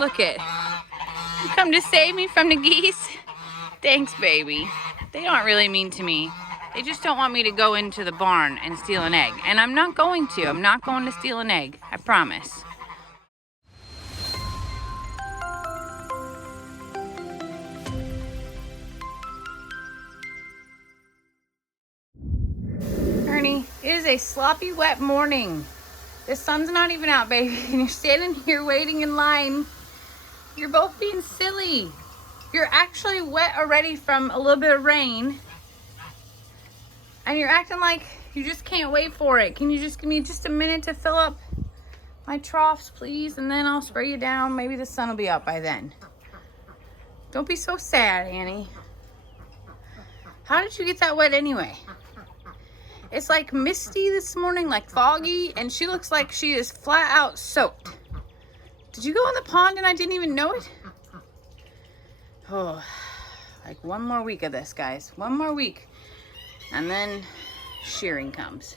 Look it. You come to save me from the geese? Thanks, baby. They aren't really mean to me. They just don't want me to go into the barn and steal an egg. And I'm not going to. I'm not going to steal an egg. I promise. Ernie, it is a sloppy, wet morning. The sun's not even out, baby. And you're standing here waiting in line. You're both being silly. You're actually wet already from a little bit of rain. And you're acting like you just can't wait for it. Can you just give me just a minute to fill up my troughs, please? And then I'll spray you down. Maybe the sun will be out by then. Don't be so sad, Annie. How did you get that wet anyway? It's like misty this morning, like foggy, and she looks like she is flat out soaked. Did you go in the pond and I didn't even know it? Oh, like one more week of this, guys. One more week. And then shearing comes.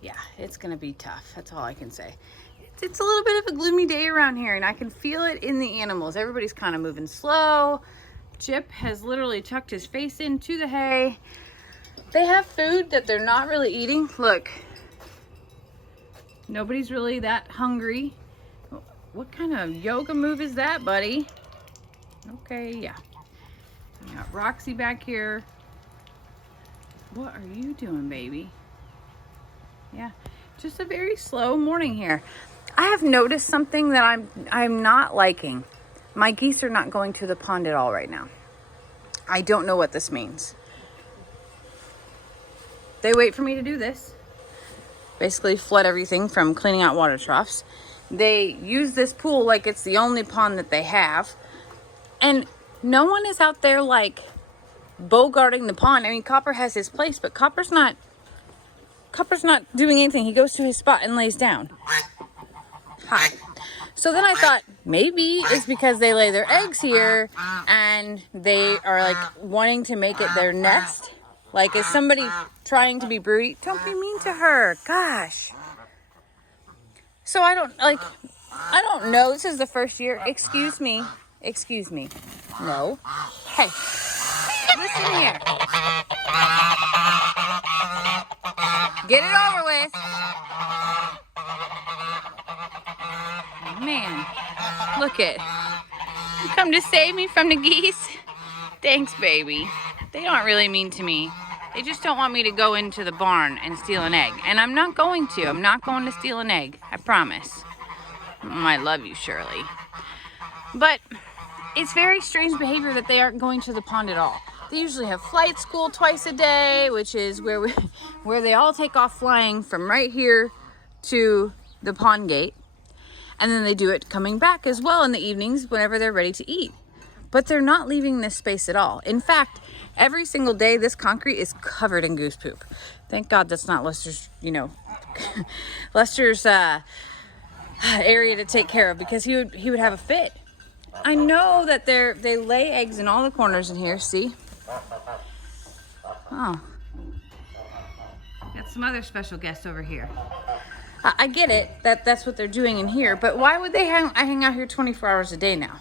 Yeah, it's gonna be tough. That's all I can say. It's a little bit of a gloomy day around here, and I can feel it in the animals. Everybody's kind of moving slow. Chip has literally tucked his face into the hay. They have food that they're not really eating. Look, nobody's really that hungry. What kind of yoga move is that, buddy? Okay, yeah. We got Roxy back here. What are you doing, baby? Yeah, just a very slow morning here. I have noticed something that I'm not liking. My geese are not going to the pond at all right now. I don't know what this means. They wait for me to do this. Basically flood everything from cleaning out water troughs. They use this pool like it's the only pond that they have. And no one is out there like bogarting the pond. I mean, Copper has his place, but Copper's not doing anything. He goes to his spot and lays down. Hi. So then I thought maybe it's because they lay their eggs here and they are like wanting to make it their nest. Like, is somebody trying to be broody? Don't be mean to her. Gosh. So I don't know. This is the first year. Excuse me. Excuse me. No. Hey. Listen here. Get it over with. Man. Look it. You come to save me from the geese? Thanks, baby. They aren't really mean to me. They just don't want me to go into the barn and steal an egg. And I'm not going to. I'm not going to steal an egg. I promise. I love you, Shirley. But it's very strange behavior that they aren't going to the pond at all. They usually have flight school twice a day, which is where they all take off flying from right here to the pond gate. And then they do it coming back as well in the evenings whenever they're ready to eat. But they're not leaving this space at all. In fact, every single day, this concrete is covered in goose poop. Thank God that's not Lester's, Lester's area to take care of, because he would have a fit. I know that they lay eggs in all the corners in here. See? Oh, got some other special guests over here. I get it that's what they're doing in here, but why would they hang out here 24 hours a day now?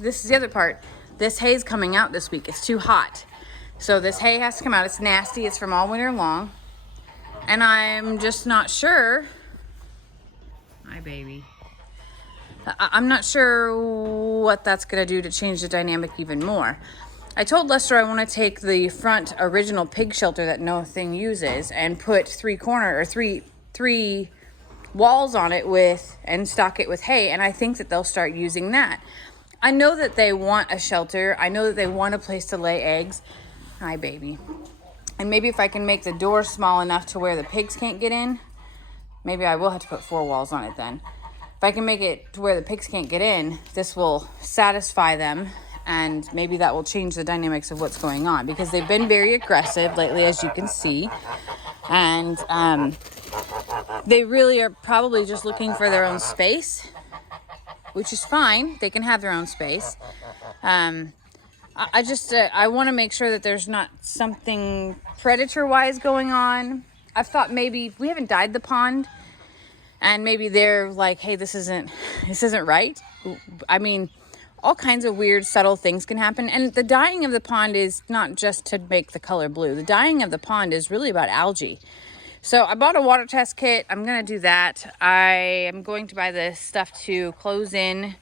This is the other part. This hay's coming out this week. It's too hot. So this hay has to come out. It's nasty. It's from all winter long. And I'm just not sure. Hi, baby. I'm not sure what that's going to do to change the dynamic even more. I told Lester I want to take the front original pig shelter that no thing uses and put three walls on it and stock it with hay, and I think that they'll start using that. I know that they want a shelter. I know that they want a place to lay eggs. Hi, baby. And maybe if I can make the door small enough to where the pigs can't get in, maybe I will have to put 4 walls on it then. If I can make it to where the pigs can't get in, this will satisfy them, and maybe that will change the dynamics of what's going on, because they've been very aggressive lately, as you can see. And they really are probably just looking for their own space, which is fine. They can have their own space. I want to make sure that there's not something predator-wise going on. I've thought maybe we haven't dyed the pond And maybe they're like, hey, this isn't right. I mean, all kinds of weird, subtle things can happen. And the dyeing of the pond is not just to make the color blue. The dyeing of the pond is really about algae. So I bought a water test kit. I'm going to do that. I am going to buy the stuff to close in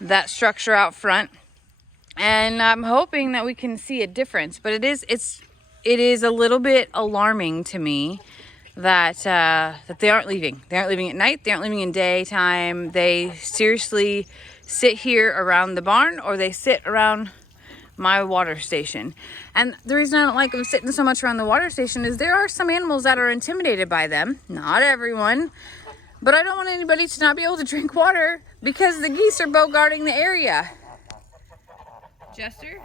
that structure out front. And I'm hoping that we can see a difference. But it is a little bit alarming to me that they aren't leaving. They aren't leaving at night. They aren't leaving in daytime. They seriously sit here around the barn, or they sit around my water station. And the reason I don't like them sitting so much around the water station is there are some animals that are intimidated by them. Not everyone. But I don't want anybody to not be able to drink water because the geese are bogarting the area. Jester,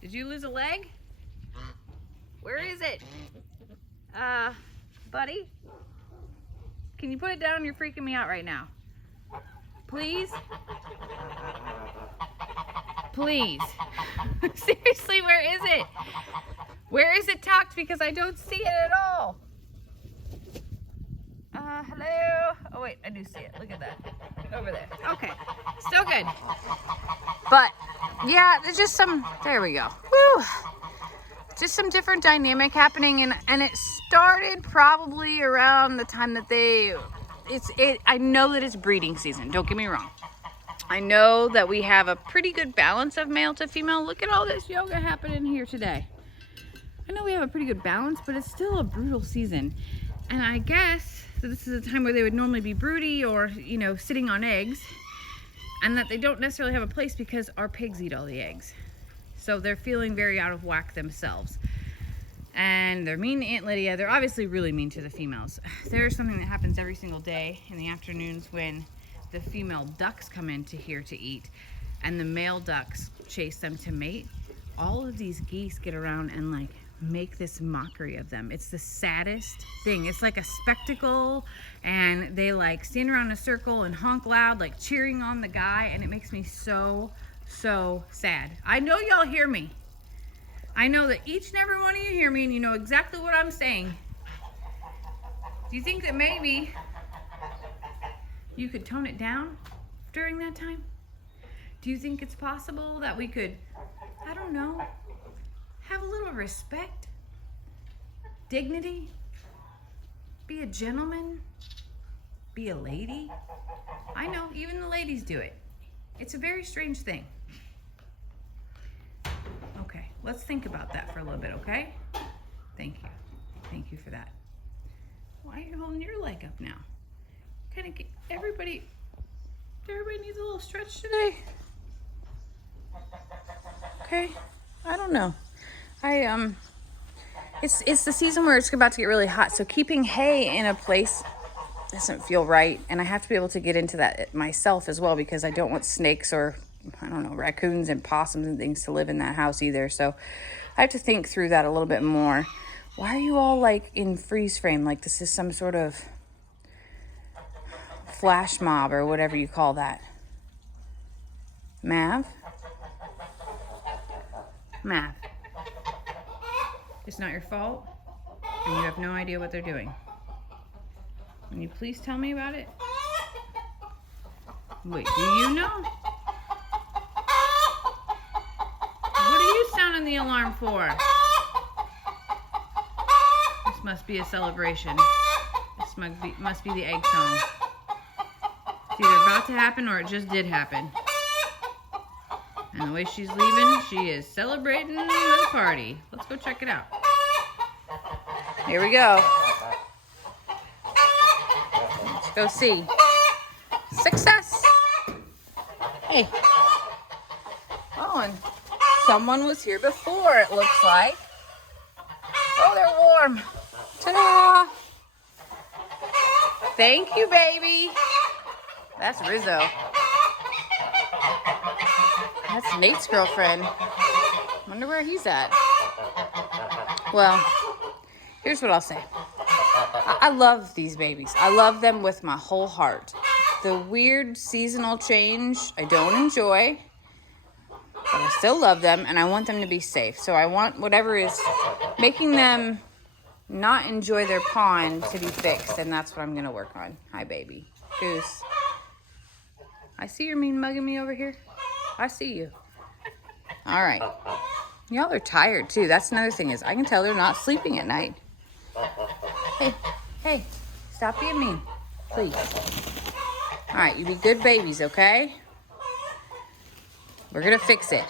did you lose a leg? Where is it? Buddy? Can you put it down? You're freaking me out right now. Please? Please. Seriously, where is it? Where is it tucked? Because I don't see it at all. Hello? Oh wait, I do see it. Look at that. Over there. Okay. Still good. But, yeah, there's just some, there we go. Woo! Just some different dynamic happening, and it started probably around the time that I know that it's breeding season, don't get me wrong. I know that we have a pretty good balance of male to female. Look at all this yoga happening here today. I know we have a pretty good balance, but it's still a brutal season. And I guess that this is a time where they would normally be broody or, you know, sitting on eggs, and that they don't necessarily have a place because our pigs eat all the eggs. So they're feeling very out of whack themselves. And they're mean to Aunt Lydia. They're obviously really mean to the females. There's something that happens every single day in the afternoons when the female ducks come into here to eat and the male ducks chase them to mate. All of these geese get around and like make this mockery of them. It's the saddest thing. It's like a spectacle, and they like stand around in a circle and honk loud, like cheering on the guy, and it makes me so sad. I know y'all hear me. I know that each and every one of you hear me, and you know exactly what I'm saying. Do you think that maybe you could tone it down during that time? Do you think it's possible that we could, I don't know, have a little respect, dignity, be a gentleman, be a lady? I know, even the ladies do it. It's a very strange thing. Okay, let's think about that for a little bit, okay? Thank you. Thank you for that. Why are you holding your leg up now? Kind of get everybody needs a little stretch today. Okay, I don't know. It's the season where it's about to get really hot, so keeping hay in a place doesn't feel right, and I have to be able to get into that myself as well, because I don't want snakes or, I don't know, raccoons and possums and things to live in that house either. So I have to think through that a little bit more. Why are you all like in freeze frame, like this is some sort of flash mob or whatever you call that? Mav, it's not your fault, and you have no idea what they're doing. Can you please tell me about it? Wait, do you know? What are you sounding the alarm for? This must be a celebration. This must be the egg song. It's either about to happen or it just did happen. And the way she's leaving, she is celebrating the party. Let's go check it out. Here we go. Let's go see. Success! Hey. Oh, and someone was here before, it looks like. Oh, they're warm. Ta-da! Thank you, baby. That's Rizzo. That's Nate's girlfriend. Wonder where he's at. Well, here's what I'll say. I love these babies. I love them with my whole heart. The weird seasonal change I don't enjoy, but I still love them, and I want them to be safe. So I want whatever is making them not enjoy their pond to be fixed, and that's what I'm gonna work on. Hi, baby. Goose. I see you're mean mugging me over here. I see you. All right. Y'all are tired too. That's another thing is I can tell they're not sleeping at night. Hey, hey, stop being mean, please. All right, you be good babies, okay? We're gonna fix it.